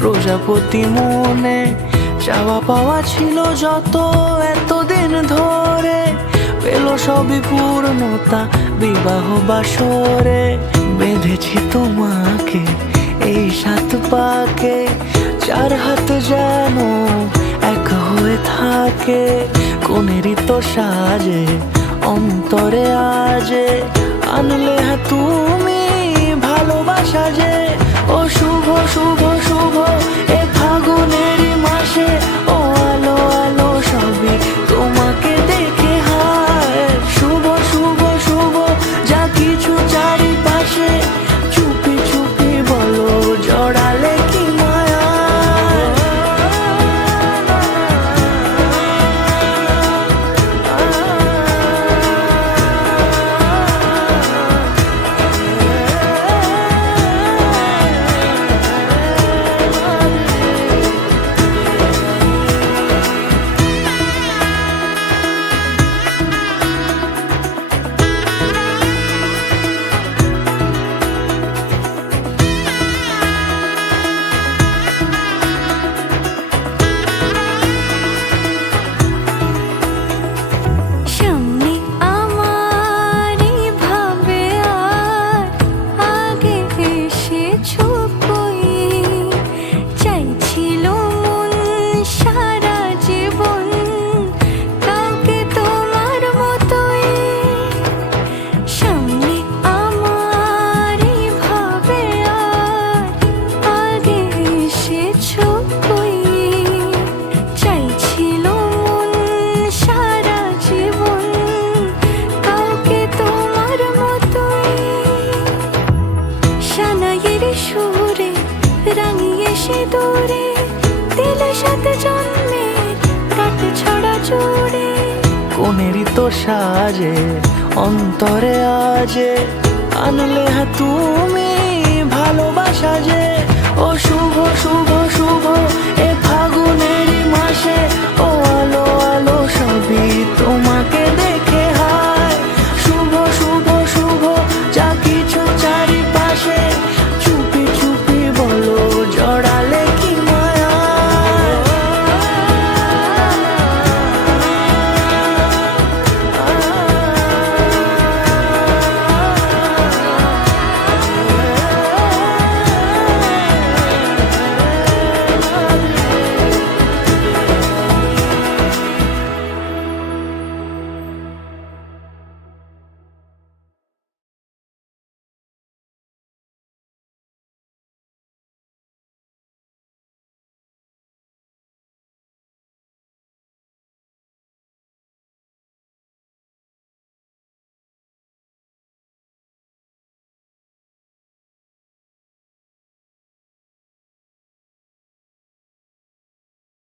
প্রজাপতি মনে চাওয়া পাওয়া ছিল যত এতদিন ধরে, পেল সবই পূর্ণতা বিবাহ বাসরে। বেঁধেছি তোমাকে এই 7 পাকে, 4 হাত যেন এক হয়ে থাকে। কোনেরই তো সাজে অন্তরে আজে, আনলে তুমি ভালোবাসা যে। ও শুভ শুভ শুভ এ ফাগুনেরই মাসে, ও আলো আলো সবই তোমাকে দেখে হায়। শুভ শুভ শুভ যা কিছু চারিপাশে, চুপি চুপি বলো জড়ালে কি মায়া। সুরে রাঙিয়ে সে দূরে দিলে 7 জন্মের কাট ছড়া জুড়ে। কোনেরই তো সাজে অন্তরে আজে, আনলে তুমি ভালোবাসা যে। ও শুভ শুভ শুভ এ ফাগুনে